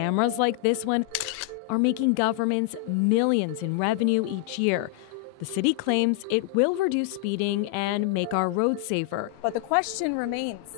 Cameras like this one are making governments millions in revenue each year. The city claims it will reduce speeding and make our roads safer. But the question remains,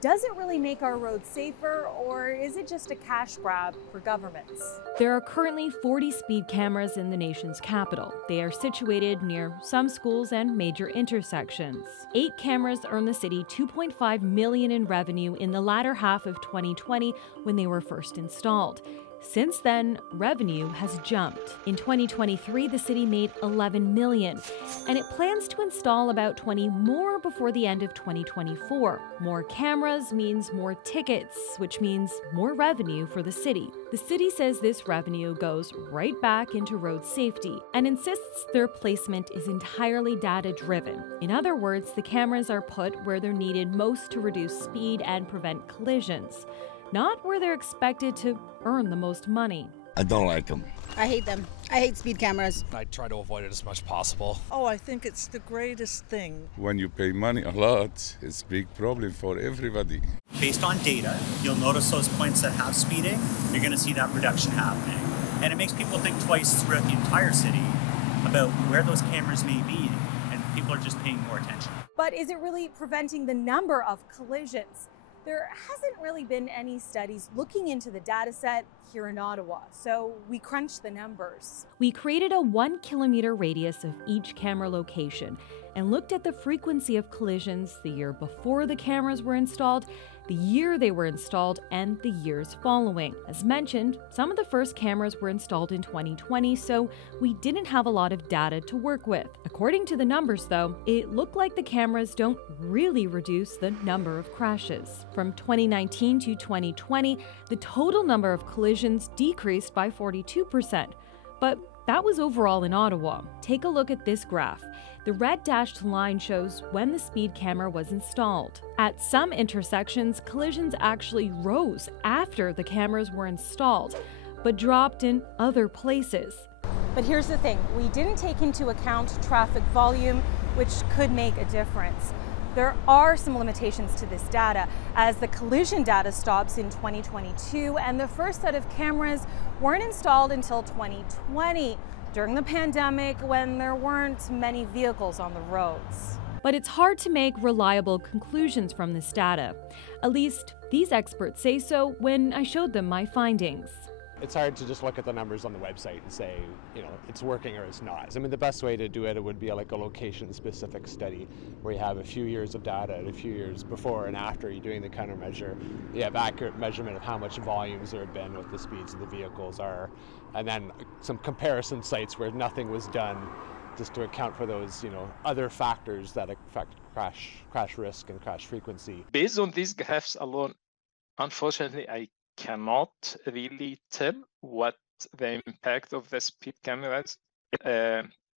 does it really make our roads safer, or is it just a cash grab for governments? There are currently 40 speed cameras in the nation's capital. They are situated near some schools and major intersections. 8 cameras earned the city $2.5 million in revenue in the latter half of 2020 when they were first installed. Since then, revenue has jumped. In 2023, the city made $11 million, and it plans to install about 20 more before the end of 2024. More cameras means more tickets, which means more revenue for the city. The city says this revenue goes right back into road safety and insists their placement is entirely data-driven. In other words, the cameras are put where they're needed most to reduce speed and prevent collisions, not where they're expected to earn the most money. I don't like them. I hate them. I hate speed cameras. I try to avoid it as much as possible. Oh, I think it's the greatest thing. When you pay money a lot, it's a big problem for everybody. Based on data, you'll notice those points that have speeding, you're going to see that reduction happening. And it makes people think twice throughout the entire city about where those cameras may be, and people are just paying more attention. But is it really preventing the number of collisions? There hasn't really been any studies looking into the data set here in Ottawa, so we crunched the numbers. We created a 1 kilometer radius of each camera location and looked at the frequency of collisions the year before the cameras were installed, the year they were installed, and the years following. As mentioned, some of the first cameras were installed in 2020, so we didn't have a lot of data to work with. According to the numbers, though, it looked like the cameras don't really reduce the number of crashes. From 2019 to 2020, the total number of collisions decreased by 42%, but that was overall in Ottawa. Take a look at this graph. The red dashed line shows when the speed camera was installed. At some intersections, collisions actually rose after the cameras were installed, but dropped in other places. But here's the thing, we didn't take into account traffic volume, which could make a difference. There are some limitations to this data, as the collision data stops in 2022 and the first set of cameras weren't installed until 2020, during the pandemic when there weren't many vehicles on the roads. But it's hard to make reliable conclusions from this data. At least these experts say so when I showed them my findings. It's hard to just look at the numbers on the website and say, it's working or it's not. I mean, the best way to do it would be like a location-specific study where you have a few years of data and a few years before and after you're doing the countermeasure. You have accurate measurement of how much volumes there have been, what the speeds of the vehicles are, and then some comparison sites where nothing was done just to account for those, other factors that affect crash risk and crash frequency. Based on these graphs alone, unfortunately, I cannot really tell what the impact of the speed cameras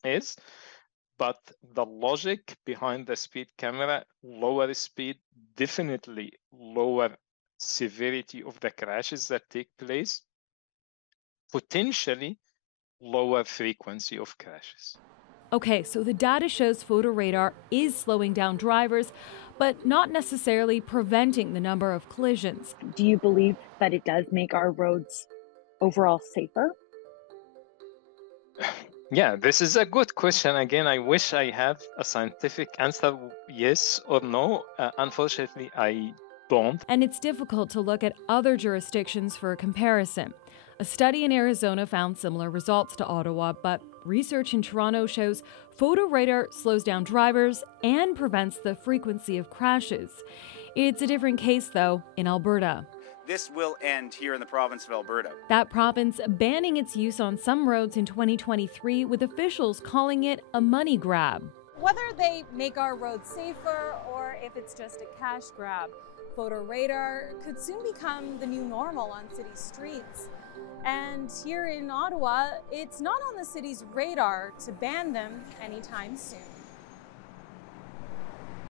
is, but the logic behind the speed camera, lower speed, definitely lower severity of the crashes that take place, potentially lower frequency of crashes. Okay, so the data shows photo radar is slowing down drivers, but not necessarily preventing the number of collisions. Do you believe that it does make our roads overall safer? Yeah, this is a good question. Again, I wish I had a scientific answer, yes or no. Unfortunately, I don't. And it's difficult to look at other jurisdictions for a comparison. A study in Arizona found similar results to Ottawa, but research in Toronto shows photo radar slows down drivers and prevents the frequency of crashes. It's a different case, though, in Alberta. This will end here in the province of Alberta. That province banning its use on some roads in 2023, with officials calling it a money grab. Whether they make our roads safer or if it's just a cash grab, photo radar could soon become the new normal on city streets. And here in Ottawa, it's not on the city's radar to ban them anytime soon.